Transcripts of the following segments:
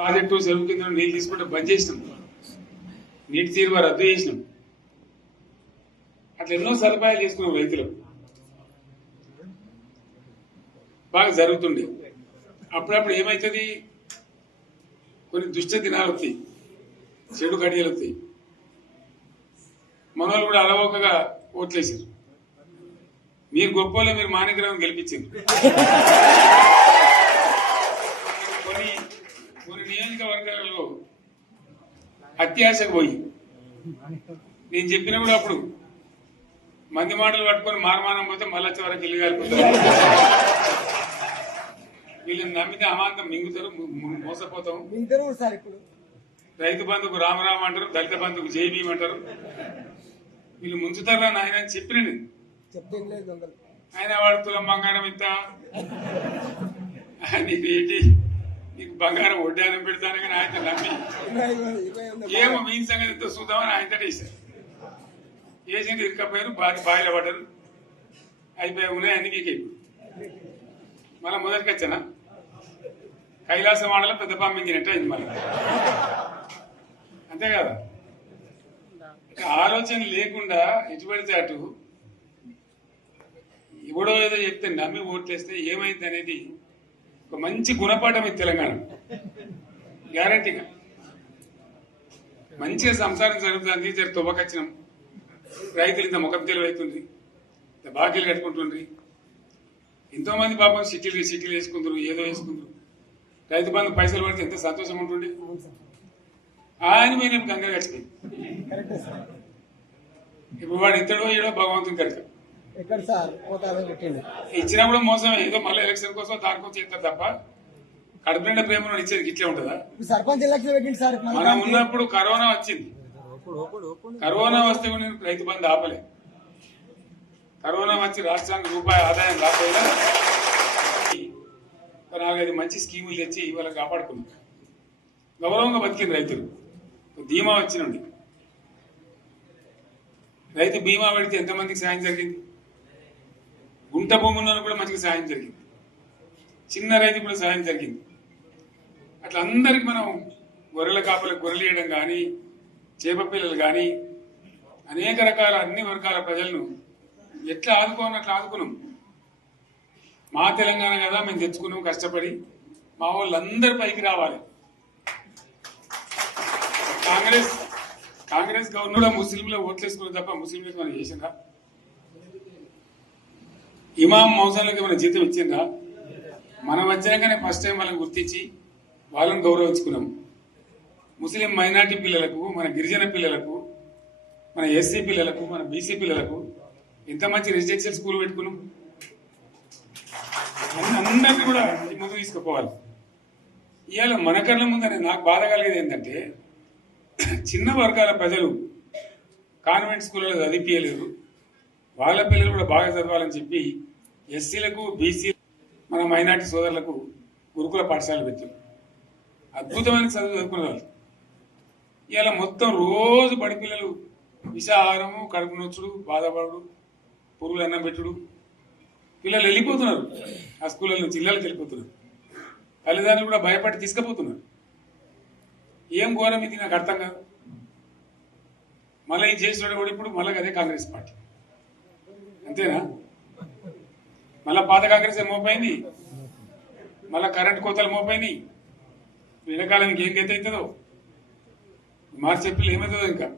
Project చెరువు కింద నీళ్ళు తీసుకుంటే బంద్ చేసినాం, నీటి తీరువ రద్దు చేసినాం. అట్లా ఎన్నో సదుపాయాలు చేసుకున్నాం. రైతులు బాగా జరుగుతుండే. అప్పుడప్పుడు ఏమవుతుంది, కొన్ని దుష్ట దినాలు వస్తాయి, చెడు గడియలు వస్తాయి. మనోళ్ళు కూడా అలవోకగా ఓట్లేసారు. మీరు గొప్పలో మీరు మాణిగ్రహం గెలిపించారు. కొన్ని నియోజకవర్గాలలో అత్యాశకు పోయి నేను చెప్పిన కూడా అప్పుడు మంది మాటలు పట్టుకొని మారమానం పోతే మళ్ళీ వరకు ఇల్లు కాలిపోతారు. వీళ్ళని నమ్మితే అమాంతం మింగుతారు, మోసపోతాం. రైతు బంధుకు రామరామ అంటారు, దళిత బంధుకు జైబీ అంటారు. వీళ్ళు ముంచుతారా నాయన అని చెప్పిన ఆయన వాడు తులం బంగారం ఇంత నీకు ఏంటి, నీకు బంగారం వడ్డానం పెడతాను కానీ ఆయన నమ్మి ఏమో మీ సంగతి ఎంతో చూద్దామని ఆయన వేశారు. వేసింది ఇరుకపోయారు, బాయిలో పడ్డారు, అయిపోయి ఉన్నాయి అన్ని పీకైపోయి. మళ్ళీ మొదటికి వచ్చానా కైలాసం వాడలో పెద్ద పంపించినట్టు అయింది మళ్ళీ. అంతే కదా, ఆలోచన లేకుండా ఎటు పడితే అటు ఎవడో ఏదో చెప్తే నమ్మి ఓట్లేస్తే ఏమైంది అనేది ఒక మంచి గుణపాఠం ఇది తెలంగాణ. గ్యారంటీగా మంచిగా సంసారం జరుగుతుంది. జర తువ్వకచ్చినాం, రైతులు ఇంత ముఖం తెలివైతుంది, ఇంత బాకీలు కట్టుకుంటుండ్రి. ఎంతో మంది పాపం సిటీలు వేసుకుంటారు, ఏదో వేసుకుంటారు. రైతు బంధు పైసలు పడితే ఎంత సంతోషం ఉంటుండే. ఆయన మీద గంగలు గడిచిపోయింది. ఇప్పుడు వాడు ఇతడో ఏడో భగవంతుని కనుక ఇచ్చినా కూడా మోసం. ఏదో మళ్ళీ ఎలక్షన్ కోసం దానికోసం చేస్తారు తప్ప కడుపు నిండా ప్రేమ ఇచ్చేది ఇట్లే ఉంటుందా? సర్పంచ్ ఎలక్షన్ పెట్టింది సార్. మనం ఉన్నప్పుడు కరోనా వచ్చింది. కరోనా వస్తే కూడా నేను రైతు బంధు ఆపలే. కరోనా వచ్చి రాష్ట్రానికి రూపాయి ఆదాయం రాకపోయినా 4-5 మంచి స్కీములు తెచ్చి వాళ్ళకి కాపాడుకున్నాం. గౌరవంగా బతికింది రైతులు. బీమా వచ్చినండి, రైతు బీమా పెడితే ఎంతమందికి సాయం జరిగింది. గుంట భూములను కూడా మంచిగా సాయం జరిగింది. చిన్న రైతు కూడా సాయం జరిగింది. అట్లా అందరికి మనం గొర్రెల కాపలకు గొర్రెలు వేయడం కానీ, చేప పిల్లలు కానీ, అనేక రకాల అన్ని వర్గాల ప్రజలను ఎట్లా ఆదుకోవాలని అట్లా ఆదుకున్నాం. మా తెలంగాణ కదా మేము తెచ్చుకున్నాం కష్టపడి. మా వాళ్ళందరూ పైకి రావాలి. కాంగ్రెస్ గవర్నర్ ముస్లింలు ఓట్లేసుకున్నారు తప్ప ముస్లింలకు మనం చేసిందా? ఇమాం మౌజన్లకి మన జీతం ఇచ్చిందా? మనం వచ్చినాకనే ఫస్ట్ టైం వాళ్ళని గుర్తించి వాళ్ళని గౌరవించుకున్నాం. ముస్లిం మైనార్టీ పిల్లలకు, మన గిరిజన పిల్లలకు, మన ఎస్సీ పిల్లలకు, మన బీసీ పిల్లలకు ఎంత మంచి రెసిడెన్షియల్ స్కూల్ పెట్టుకున్నాం. అందరినీ కూడా ముందు తీసుకుపోవాలి. ఇవాళ మన కళ్ళ ముందని నాకు బాధ కలిగేది ఏంటంటే, చిన్న వర్గాల ప్రజలు కాన్వెంట్ స్కూళ్ళలో చదివించలేరు, వాళ్ళ పిల్లలు కూడా బాగా చదవాలని చెప్పి ఎస్సీలకు, బీసీ, మన మైనార్టీ సోదరులకు గురుకుల పాఠశాలలు పెట్టారు. అద్భుతమైన చదువు చదువుకునే వాళ్ళు. ఇవాళ మొత్తం రోజు బడి పిల్లలు విషాహారము, కడుపు నొచ్చుడు, బాధపడు, పురుగులు అన్నం పెట్టుడు. పిల్లలు వెళ్ళిపోతున్నారు, ఆ స్కూళ్ళ నుంచి ఇళ్ళకి వెళ్ళిపోతున్నారు. తల్లిదండ్రులు కూడా భయపడి తీసుకుపోతున్నారు. ఏం ఘోరం ఇది నాకు అర్థం కాదు. మళ్ళీ ఇది చేసిన కూడా ఇప్పుడు మళ్ళీ అదే కాంగ్రెస్ పార్టీ. అంతేనా? మళ్ళా పాత కాంగ్రెస్ మోపోయింది, మళ్ళా కరెంట్ కోతలు మోపోయినాయి. వెనకాలం ఏం గతి అవుతుందో మార్చి చెప్పి ఏమవుతుందో. ఇంకా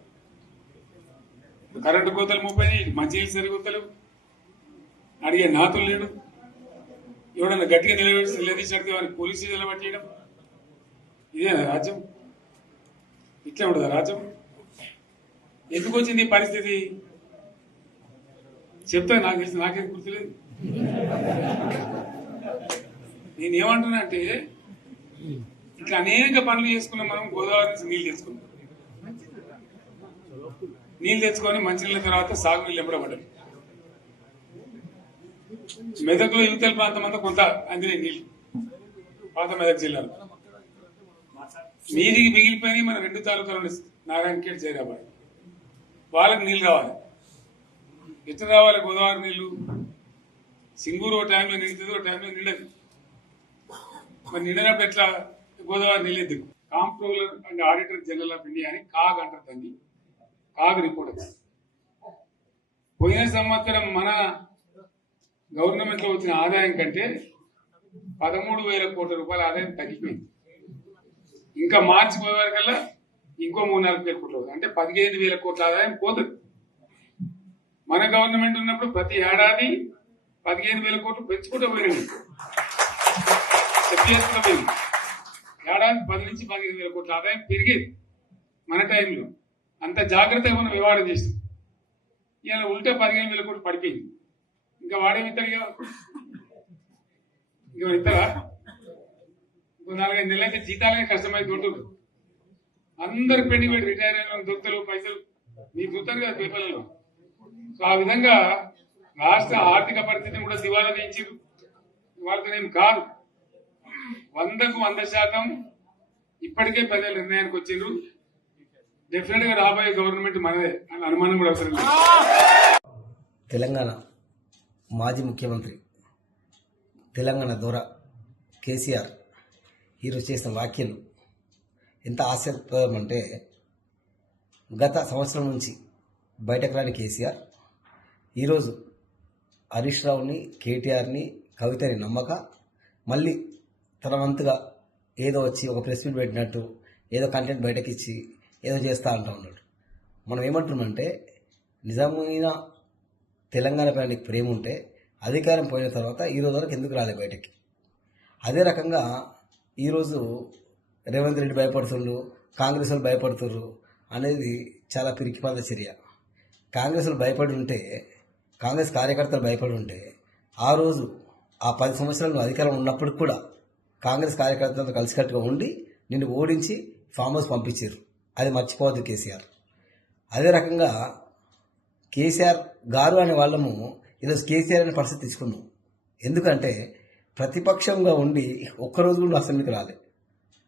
కరెంటు కోతలు మోపోయినాయి, మంచినీళ్ళు సరిగొత్తలు, అడిగే నాతులు లేడు. ఎవడన్నా గట్టిగా నిలదీసినట్టు వారికి పోలీసు స్టేషన్లో పట్టేయడం. ఇదేనా రాజ్యం? ఇట్లా ఉంటుందా రాజ్యం? ఎందుకు వచ్చింది ఈ పరిస్థితి చెప్తా. నాకు తెలిసి నాకేం గుర్తులేదు. నేనేమంటున్నా అంటే, ఇట్లా అనేక పనులు చేసుకున్నాం మనం. గోదావరి నుంచి నీళ్ళు తెచ్చుకున్నాం, నీళ్ళు తెచ్చుకొని మంచినీళ్ళ తర్వాత సాగునీళ్ళు ఎంపడబడ్డాయి. మెదక్లో యువతల ప్రాంతం అంతా కొంత అందినాయి నీళ్ళు, పాత మెదక్ జిల్లాలో. నీటికి మిగిలిపోయినాయి మన 2 తాలూకాలు, నారాయణఖేడ్, జైరాబాద్. వాళ్ళకి నీళ్ళు రావాలి. ఎట్లా రావాలి గోదావరి నీళ్లు? సింగూరు ఓ టైంలో నిండుతుంది, ఓ టైంలో నిండదు. మరి నిండినప్పుడు ఎట్లా గోదావరి నీళ్ళు comptroller and auditor general of India అని కాగ్ అంటారు దాన్ని. CAG report. పోయిన సంవత్సరం మన గవర్నమెంట్ లో వచ్చిన ఆదాయం కంటే 13,000 కోట్ల రూపాయల ఆదాయం తగ్గిపోయింది. ఇంకా మార్చి పోయే వరకల్లా ఇంకో 3-4 కోట్లు అవుతుంది. అంటే 15,000 కోట్ల ఆదాయం పోతుంది. మన గవర్నమెంట్ ఉన్నప్పుడు ప్రతి ఏడాది 15,000 కోట్లు పెంచుకుంటూ పోయినాయి. ఏడాది 10 నుంచి 15,000 కోట్ల ఆదాయం పెరిగేది మన టైంలో. అంత జాగ్రత్తగా మనం వ్యవహారం చేస్తాం. ఇలా ఉల్టా 15,000 కోట్లు పడిపోయింది. ఇంకా వాడేమి ఇస్తాడు? ఇంకా ఇస్తారా? ఇంకో 4-5 నెలలైతే జీతాలనే కష్టమైతే ఉంటుంది. అందరు పెండింగ్ పెట్టి రిటైర్ అయిన దొరుకుతారు పైసలు మీకు దొరుకుతారు కదా పేపర్లలో. సో ఆ విధంగా రాష్ట్ర ఆర్థిక పరిస్థితిని కూడా దివాలా తీయించారు. వాళ్ళతోనేం కాదు. 100కు 100% ఇప్పటికే ప్రజలు నిర్ణయానికి వచ్చిండ్రు. డెఫినెట్ గా రాబోయే గవర్నమెంట్ మనదే అని అనుమానం కూడా అవసరం లేదు. తెలంగాణ మాజీ ముఖ్యమంత్రి తెలంగాణ దొర కేసీఆర్ ఈరోజు చేసిన వ్యాఖ్యలు ఎంత ఆశ్చర్యప్రదం అంటే, గత సంవత్సరం నుంచి బయటకు రాని కేసీఆర్ ఈరోజు హరీష్ రావుని, కేటీఆర్ని, కవితని నమ్మక మళ్ళీ తన వంతుగా ఏదో వచ్చి ఒక ప్రెస్ మీట్ పెట్టినట్టు ఏదో కంటెంట్ బయటకి ఇచ్చి ఏదో చేస్తా అంటూ ఉన్నాడు. మనం ఏమంటున్నామంటే, నిజమైన తెలంగాణ పైన నీకు ప్రేమ ఉంటే అధికారం పోయిన తర్వాత ఈరోజు వరకు ఎందుకు రాలే బయటకి? అదే రకంగా ఈరోజు రేవంత్ రెడ్డి భయపడుతుండ్రు, కాంగ్రెస్ వాళ్ళు భయపడుతుర్రు అనేది చాలా పిరికిపాద చర్య. కాంగ్రెస్ వాళ్ళు భయపడి ఉంటే, కాంగ్రెస్ కార్యకర్తలు భయపడి ఉంటే ఆ రోజు ఆ 10 సంవత్సరాలు అధికారం ఉన్నప్పటికి కూడా కాంగ్రెస్ కార్యకర్తలతో కలిసికట్టుగా ఉండి నిన్ను ఓడించి ఫామ్ హౌస్ పంపించారు. అది మర్చిపోవద్దు కేసీఆర్. అదే రకంగా కేసీఆర్ గారు అనే వాళ్ళము ఈరోజు కేసీఆర్ అనే పరిస్థితి తీసుకున్నాం. ఎందుకంటే ప్రతిపక్షంగా ఉండి ఒక్కరోజు కూడా అసెంబ్లీకి రాలే.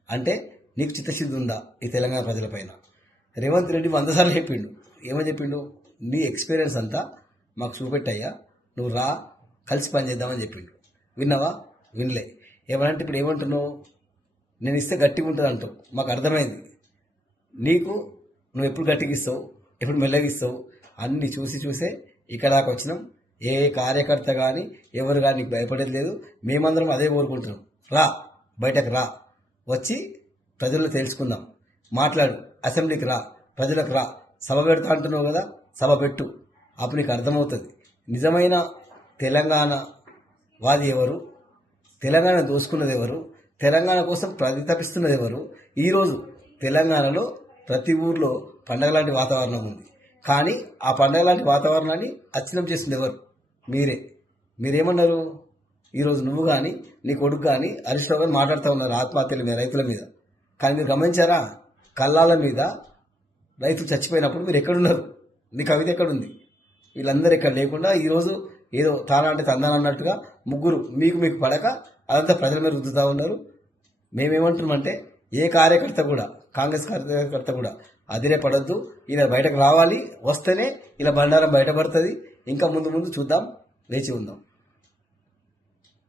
అంటే నీకు చిత్తశుద్ధి ఉందా ఈ తెలంగాణ ప్రజలపైన? రేవంత్ రెడ్డి 100 సార్లు చెప్పిండు. ఏమని చెప్పిండు? నీ ఎక్స్పీరియన్స్ అంతా మాకు చూపెట్టయ్యా, నువ్వు రా, కలిసి పని చేద్దామని చెప్పిండు. విన్నావా? వినలే. ఏమనంటే ఇప్పుడు ఏమంటున్నావు? నేను ఇస్తే గట్టిగా ఉంటుంది అంటావు. మాకు అర్థమైంది. నువ్వు ఎప్పుడు గట్టిగా ఇస్తావు, ఎప్పుడు మెల్లగిస్తావు అన్ని చూసే ఇక్కడ దాకా వచ్చినాం. ఏ కార్యకర్త కానీ ఎవరు కానీ నీకు భయపడేది లేదు. మేమందరం అదే కోరుకుంటున్నాం. రా, బయటకు రా, వచ్చి ప్రజల్లో తెలుసుకుందాం, మాట్లాడు, అసెంబ్లీకి రా, ప్రజలకు రా, సభ పెడతా అంటున్నావు కదా, సభ పెట్టు. అప్పుడు నీకు అర్థమవుతుంది నిజమైన తెలంగాణ వాది ఎవరు, తెలంగాణ దోసుకున్నది ఎవరు, తెలంగాణ కోసం ప్రతితపిస్తున్నది ఎవరు. ఈరోజు తెలంగాణలో ప్రతి ఊర్లో పండగ లాంటి వాతావరణం ఉంది. కానీ ఆ పండగ లాంటి వాతావరణాన్ని అచ్ఛిన్నం చేస్తుంది ఎవరు? మీరేమన్నారు? ఈరోజు నువ్వు కానీ నీ కొడుకు కానీ హరీష్ రావు గారు మాట్లాడుతూ ఉన్నారు ఆత్మహత్యల మీద, రైతుల మీద. కానీ మీరు గమనించారా? కల్లాల మీద రైతులు చచ్చిపోయినప్పుడు మీరు ఎక్కడున్నారు? నీ కవిత ఎక్కడుంది? వీళ్ళందరూ ఇక్కడ లేకుండా ఈరోజు ఏదో తానా అంటే తందాన అన్నట్టుగా ముగ్గురు మీకు పడక అదంతా ప్రజల మీద రుద్దుతూ ఉన్నారు. మేమేమంటున్నామంటే, ఏ కార్యకర్త కూడా, కాంగ్రెస్ కార్యకర్త కూడా అదిరే పడద్దు. ఇలా బయటకు రావాలి. వస్తేనే ఇలా బండారం బయటపడుతుంది. ఇంకా ముందు చూద్దాం, వేచి ఉందాం.